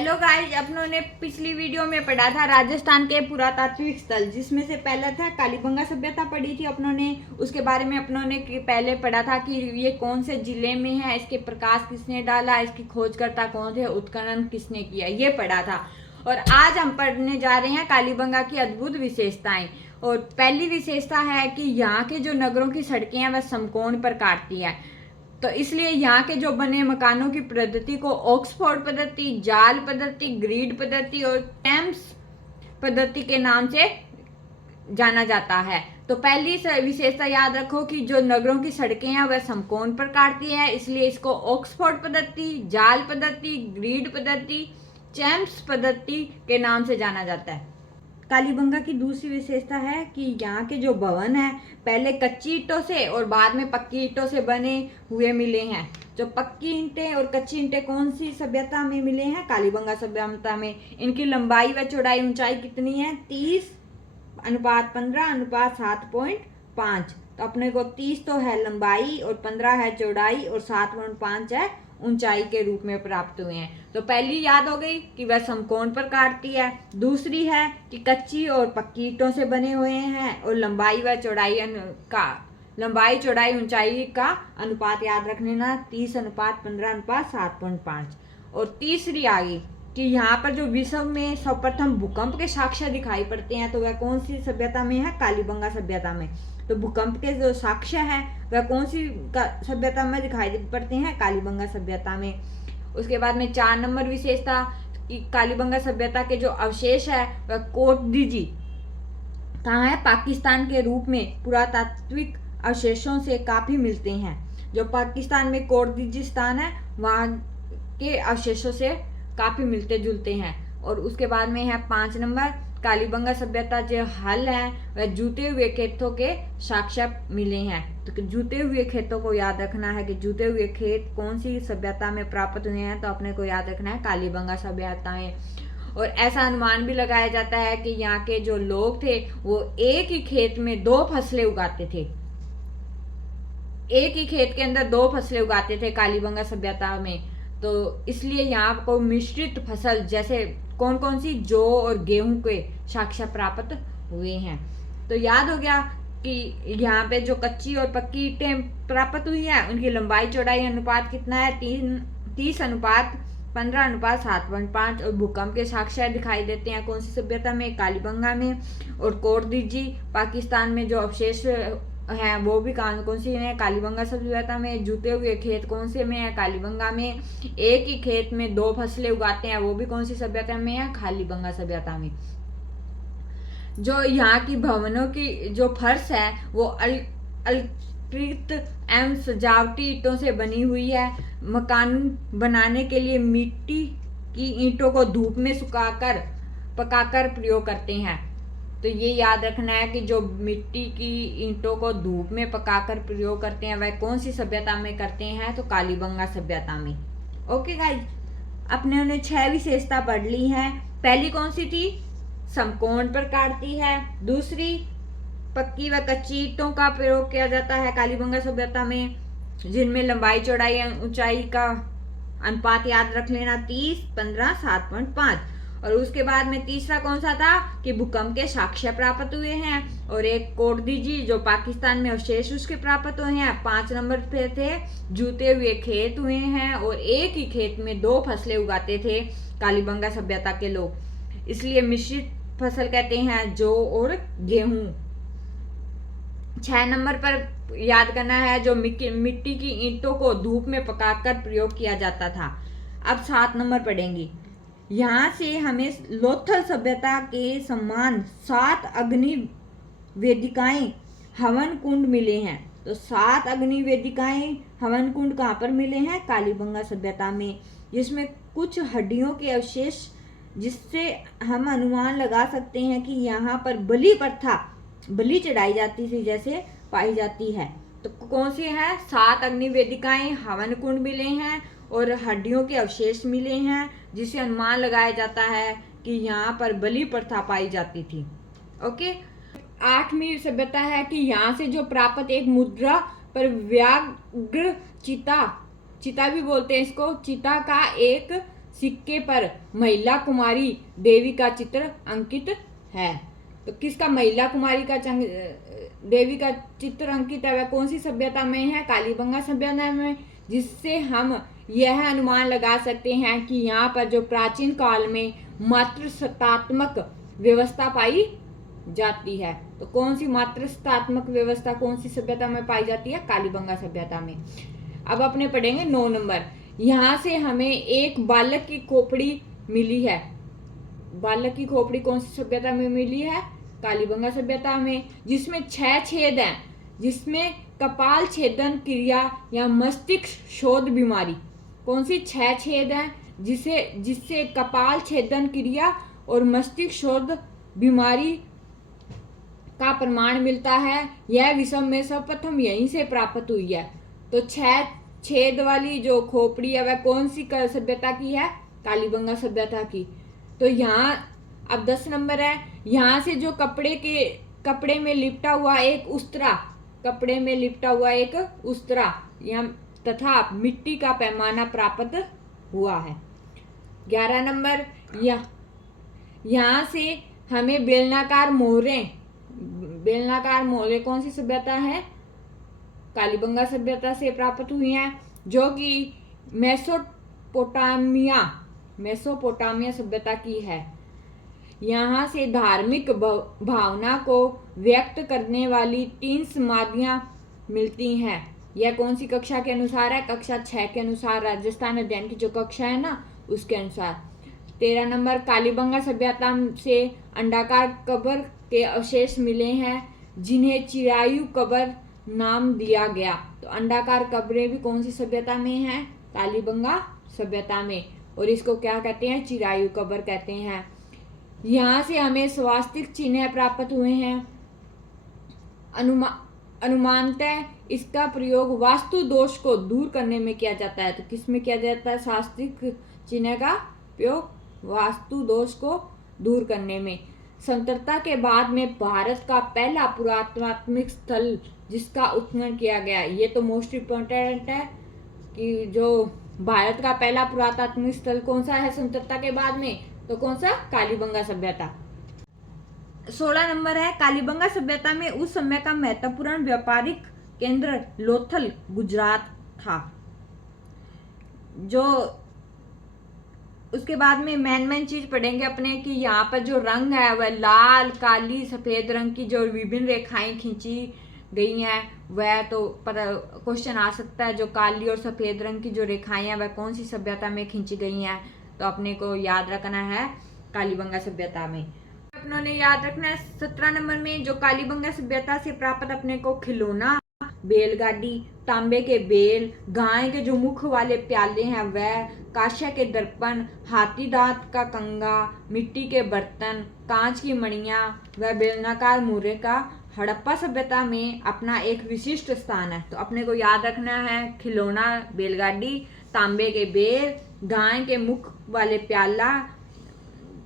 Hello guys, अपनों ने पिछली वीडियो में पढ़ा था राजस्थान के पुरातात्विक स्थल, जिसमें से पहला था कालीबंगा सभ्यता पढ़ी थी अपनों ने। उसके बारे में अपनों ने पहले पढ़ा था कि ये कौन से जिले में है, इसके प्रकाश किसने डाला, इसकी खोजकर्ता कौन थे, उत्खनन किसने किया, ये पढ़ा था। और आज हम पढ़ने जा रहे हैं कालीबंगा की अद्भुत विशेषताएं। और पहली विशेषता है कि यहाँ के जो नगरों की सड़कें हैं वह समकोण पर काटती है। तो इसलिए यहाँ के जो बने मकानों की पद्धति को ऑक्सफोर्ड पद्धति, जाल पद्धति, ग्रीड पद्धति और टेम्स पद्धति के नाम से जाना जाता है। तो पहली विशेषता याद रखो कि जो नगरों की सड़कें हैं वह समकोण पर काटती है, इसलिए इसको ऑक्सफोर्ड पद्धति, जाल पद्धति, ग्रीड पद्धति, चैम्प्स पद्धति के नाम से जाना जाता है। कालीबंगा की दूसरी विशेषता है कि यहाँ के जो भवन है पहले कच्ची ईंटों से और बाद में पक्की ईंटों से बने हुए मिले हैं। जो पक्की ईंटें और कच्ची ईंटें कौन सी सभ्यता में मिले हैं? कालीबंगा सभ्यता में। इनकी लंबाई व चौड़ाई ऊंचाई कितनी है? 30:15:7.5। तो अपने को 30 तो है लंबाई और 15 है चौड़ाई और 7.5 है ऊंचाई के रूप में प्राप्त हुए हैं। तो पहली याद हो गई कि वह समकोण पर काटती है। दूसरी है कि कच्ची और पक्की ईंटों से बने हुए हैं और लंबाई चौड़ाई ऊंचाई का अनुपात याद रख लेना, 30:15:7.5। और तीसरी आ गई कि यहाँ पर जो विश्व में सर्वप्रथम भूकंप के साक्ष्य दिखाई पड़ते हैं तो वह कौन सी सभ्यता में है? कालीबंगा सभ्यता में। तो भूकंप के जो साक्ष्य है वह कौन सी सभ्यता में दिखाई पड़ते हैं? कालीबंगा सभ्यता में। उसके बाद में 4 नंबर विशेषता कि कालीबंगा सभ्यता के जो अवशेष है वह कोटदीजी कहाँ है? पाकिस्तान के रूप में पुरातात्विक अवशेषों से काफी मिलते हैं। जो पाकिस्तान में कोटदीजी स्थान है वहाँ के अवशेषों से काफी मिलते जुलते हैं। और उसके बाद में है 5 नंबर, कालीबंगा सभ्यता जो हल है वह जूते हुए खेतों के साक्ष्य मिले हैं। तो जूते हुए खेतों को याद रखना है कि जूते हुए खेत कौन सी सभ्यता में प्राप्त हुए हैं? तो अपने को याद रखना है कालीबंगा सभ्यता में। और ऐसा अनुमान भी लगाया जाता है कि यहाँ के जो लोग थे वो एक ही खेत में 2 फसलें उगाते थे। एक ही खेत के अंदर 2 फसलें उगाते थे कालीबंगा सभ्यता में। तो इसलिए यहाँ को मिश्रित फसल जैसे कौन कौन सी, जौ और गेहूं के साक्ष्य प्राप्त हुए हैं। तो याद हो गया कि यहाँ पे जो कच्ची और पक्की ईंटें प्राप्त हुई हैं उनकी लंबाई चौड़ाई अनुपात कितना है? 30:15:7.5। और भूकंप के साक्ष्य दिखाई देते हैं कौन सी सभ्यता में? कालीबंगा में। और कोटदीजी पाकिस्तान में जो अवशेष हैं वो भी कौन सी है? कालीबंगा सभ्यता में। जूते हुए खेत कौन से में है? कालीबंगा में। एक ही खेत में 2 फसलें उगाते हैं वो भी कौन सी सभ्यता में है? कालीबंगा सभ्यता में। जो यहाँ की भवनों की जो फर्श है वो अलकृत एवं सजावटी ईंटों से बनी हुई है। मकान बनाने के लिए मिट्टी की ईंटों को धूप में सुखाकर पकाकर प्रयोग करते हैं। तो ये याद रखना है कि जो मिट्टी की ईंटों को धूप में पकाकर प्रयोग करते हैं वह कौन सी सभ्यता में करते हैं? तो कालीबंगा सभ्यता में। ओके गाइस, अपने उन्हें 6 विशेषता पढ़ ली हैं। पहली कौन सी थी? समकोण पर काटती है। दूसरी, पक्की व कच्ची ईंटों का प्रयोग किया जाता है कालीबंगा सभ्यता में, जिनमें लंबाई चौड़ाई ऊंचाई का अनुपात याद रख लेना, 30:15:7.5। और उसके बाद में तीसरा कौन सा था कि भूकंप के साक्ष्य प्राप्त हुए हैं। और एक कोटदीजी जो पाकिस्तान में अवशेष उसके प्राप्त हुए हैं। 5 नंबर पे थे जूते हुए खेत हुए हैं और एक ही खेत में 2 फसलें उगाते थे कालीबंगा सभ्यता के लोग, इसलिए मिश्रित फसल कहते हैं, जौ और गेहूं। 6 नंबर पर याद करना है जो मिट्टी की ईंटों को धूप में पकाकर प्रयोग किया जाता था। अब 7 नंबर पढ़ेंगी। यहाँ से हमें लोथल सभ्यता के समान 7 अग्नि वेदिकाएं, हवन कुंड मिले हैं। तो 7 अग्नि वेदिकाएं, हवन कुंड कहाँ पर मिले हैं? कालीबंगा सभ्यता में, जिसमें कुछ हड्डियों के अवशेष, जिससे हम अनुमान लगा सकते हैं कि यहाँ पर बलि चढ़ाई जाती थी जैसे पाई जाती है। तो कौन सी है? 7 अग्नि वेदिकाएं, हवन कुंड मिले हैं और हड्डियों के अवशेष मिले हैं, जिसे अनुमान लगाया जाता है कि यहाँ पर बलि प्रथा पाई जाती थी। ओके। 8वीं सभ्यता है कि यहाँ से जो प्राप्त एक मुद्रा पर व्याघ्र चिता भी बोलते हैं इसको, चिता का एक सिक्के पर महिला कुमारी देवी का चित्र अंकित है। तो किसका महिला कुमारी का देवी का चित्र अंकित है, वह कौन सी सभ्यता में है, कालीबंगा सभ्यता में, जिससे हम यह अनुमान लगा सकते हैं कि यहाँ पर जो प्राचीन काल में मातृसत्तात्मक व्यवस्था पाई जाती है। तो कौन सी मातृसत्तात्मक व्यवस्था कौन सी सभ्यता में पाई जाती है, कालीबंगा सभ्यता में। अब अपने पढ़ेंगे 9 नंबर। यहाँ से हमें एक बालक की खोपड़ी मिली है। बालक की खोपड़ी कौन सी सभ्यता में मिली है, कालीबंगा सभ्यता में, जिसमें 6 छेद हैं, जिसमें कपाल छेदन क्रिया या मस्तिष्क शोध बीमारी, कौन सी 6 छेद हैं जिससे कपाल छेदन क्रिया और मस्तिष्क शोध बीमारी का प्रमाण मिलता है। यह विश्व में सर्वप्रथम यहीं से प्राप्त हुई है। तो 6 छेद वाली जो खोपड़ी है वह कौन सी सभ्यता की है, कालीबंगा सभ्यता की। तो यहाँ अब 10 नंबर है। यहाँ से जो कपड़े में लिपटा हुआ एक उस्तरा, कपड़े में लिपटा हुआ एक उस्तरा तथा मिट्टी का पैमाना प्राप्त हुआ है। 11 नंबर, यहाँ से हमें बेलनाकार मोहरे कौन सी सभ्यता है, कालीबंगा सभ्यता से प्राप्त हुई हैं, जो कि मेसोपोटामिया सभ्यता की है। यहाँ से धार्मिक भावना को व्यक्त करने वाली 3 समाधियां मिलती हैं। यह कौन सी कक्षा के अनुसार है, कक्षा 6 के अनुसार, राजस्थान अध्ययन की जो कक्षा है ना उसके अनुसार। 13 नंबर, कालीबंगा सभ्यता से अंडाकार कब्र के अवशेष मिले हैं, जिन्हें चिरायु कब्र नाम दिया गया। तो अंडाकार कब्रें भी कौन सी सभ्यता में है, कालीबंगा सभ्यता में, और इसको क्या कहते हैं, चिरायु कब्र कहते हैं। यहाँ से हमें स्वास्तिक चिन्ह प्राप्त हुए हैं। अनुमानतः इसका प्रयोग वास्तु दोष को दूर करने में किया जाता है। तो किस में किया जाता है, स्वास्तिक चिन्ह का प्रयोग वास्तु दोष को दूर करने में। स्वतंत्रता के बाद में भारत का पहला पुरातात्विक स्थल जिसका उत्खनन किया गया, ये तो मोस्ट इम्पोर्टेंट है कि जो भारत का पहला पुरातात्विक स्थल कौन सा है स्वतंत्रता के बाद में, तो कौन सा, कालीबंगा सभ्यता। 16 नंबर है, कालीबंगा सभ्यता में उस समय का महत्वपूर्ण व्यापारिक केंद्र लोथल गुजरात था। जो उसके बाद में मेन चीज पढ़ेंगे अपने कि यहाँ पर जो रंग है वह लाल, काली, सफेद रंग की जो विभिन्न रेखाएं खींची गई हैं, वह तो पता क्वेश्चन आ सकता है, जो काली और सफेद रंग की जो रेखाएं हैं वह कौन सी सभ्यता में खींची गई हैं। तो अपने को याद रखना है कालीबंगा सभ्यता में। अपनों ने याद रखना है 17 नंबर में, जो कालीबंगा सभ्यता से प्राप्त अपने को खिलौना, बैलगाड़ी, तांबे के बेल, गाय के जो मुख वाले प्याले हैं वह, कांस्य के दर्पण, हाथी दांत का कंगा, मिट्टी के बर्तन, कांच की मणियां व बेलनाकार मुर्रे का हड़प्पा सभ्यता में अपना एक विशिष्ट स्थान है। तो अपने को याद रखना है खिलौना, बैलगाड़ी, तांबे के बेल, गाय के मुख वाले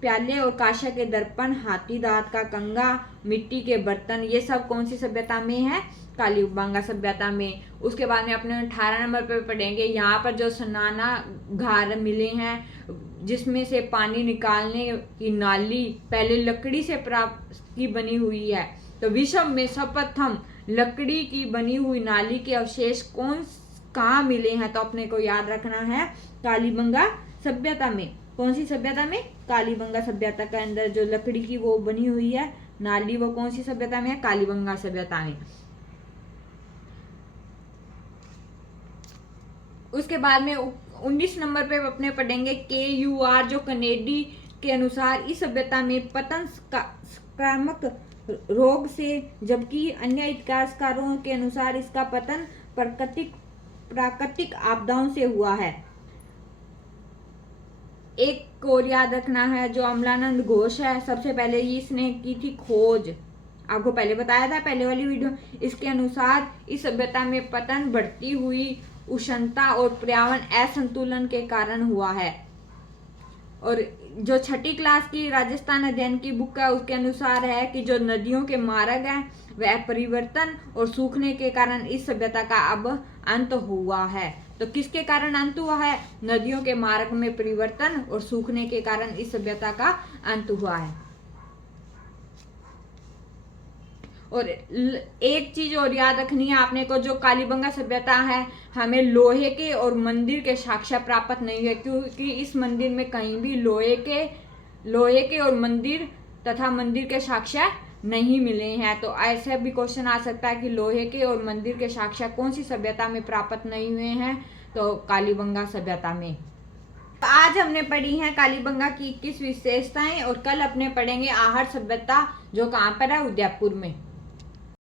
प्याले और कांस्य के दर्पण, हाथी दांत का कंगा, मिट्टी के बर्तन, ये सब कौन सी सभ्यता में है, कालीबंगा सभ्यता में। उसके बाद में अपने 18 नंबर पर पढ़ेंगे, यहाँ पर जो स्नाना घार मिले हैं जिसमें से पानी निकालने की नाली पहले लकड़ी से प्राप्त की बनी हुई है। तो विश्व में सर्वप्रथम लकड़ी की बनी हुई नाली के अवशेष कहाँ मिले हैं, तो अपने को याद रखना है कालीबंगा सभ्यता में। कौन सी सभ्यता में, कालीबंगा सभ्यता के अंदर जो लकड़ी की वो बनी हुई है नाली, वो कौन सी सभ्यता में है, कालीबंगा सभ्यता में। उसके बाद में 19 नंबर पे अपने पढ़ेंगे KUR, जो कनेडी के अनुसार इस सभ्यता में पतन संक्रामक रोग से, जबकि अन्य इतिहासकारों के अनुसार इसका पतन प्राकृतिक आपदाओं से हुआ है। एक और याद रखना है, जो अमलानंद घोष है, सबसे पहले इसने की थी खोज, आपको पहले बताया था पहले वाली वीडियो। इसके अनुसार इस सभ्यता में पतन बढ़ती हुई उष्णता और पर्यावरण असंतुलन के कारण हुआ है। और जो छठी क्लास की राजस्थान अध्ययन की बुक है उसके अनुसार है कि जो नदियों के मार्ग है वह परिवर्तन और सूखने के कारण इस सभ्यता का अब अंत हुआ है। तो किसके कारण अंत हुआ है? नदियों के मार्ग में परिवर्तन और सूखने के कारण इस सभ्यता का अंत हुआ है। और एक चीज और याद रखनी है आपने को, जो कालीबंगा सभ्यता है हमें लोहे के और मंदिर के साक्ष्य प्राप्त नहीं है, क्योंकि इस मंदिर में कहीं भी लोहे के और मंदिर तथा मंदिर के साक्ष्य नहीं मिले हैं। तो ऐसा भी क्वेश्चन आ सकता है कि लोहे के और मंदिर के साक्ष्य कौन सी सभ्यता में प्राप्त नहीं हुए हैं? तो कालीबंगा सभ्यता में। आज हमने पढ़ी है कालीबंगा की 21 विशेषताएं और कल अपने पढ़ेंगे आहट सभ्यता, जो कहाँ पर है? उदयपुर में।